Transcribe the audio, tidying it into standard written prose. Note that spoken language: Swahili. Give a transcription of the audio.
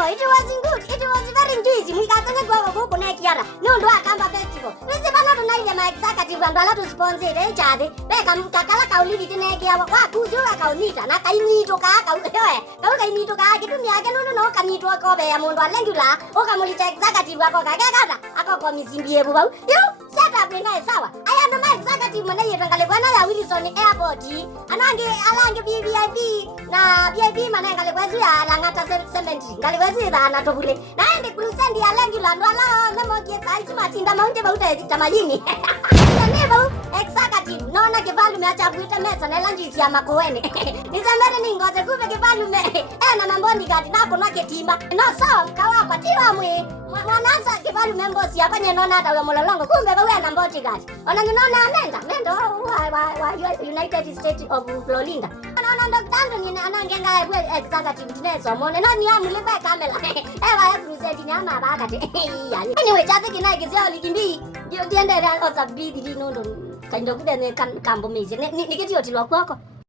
no, it wasn't good. It was very easy. We got to go connect yara. No, do a Kamba festival. We say not tonight my executive and dollar to sponsor it. Chade. Beckham Kakala Lily Tenekia. Kuzura Kaunita. Nakaini to Kaka. Don't need to Kaka. I don't know. Can you to a Kobe Amundo Langula? Okamulita executive. I got Miss India. You set up in my sour. I am the executive manager. I will on the airport. And I get VIP. Na VIP mananga lekwezia langata cemetery ngalikwezia na tobule naende kulusendi alengila ndwala namoje saizi matinda maunje bauta tamayini neva executive nona kivalume acha kuita mesa na lanjisi ya makoene nizamere ningoze kuve kivalume na mambondi gadi nako nake timba no so kawa kwa tiwa mwe mwanasa kivalume mbosi afanye nona hata ule mololongo kumbe bawe na mboti gadi ona ninaona mendo wa United States of Florida ana ndakando ni anangenga executive tineso mone nani amlipa kamera ewa represent ni ama bakate anyway chathe kinaigizia likimbi ndio ndiende oza bidi linondo kaindo kide ne kambo mezi nikitio tilwa kwako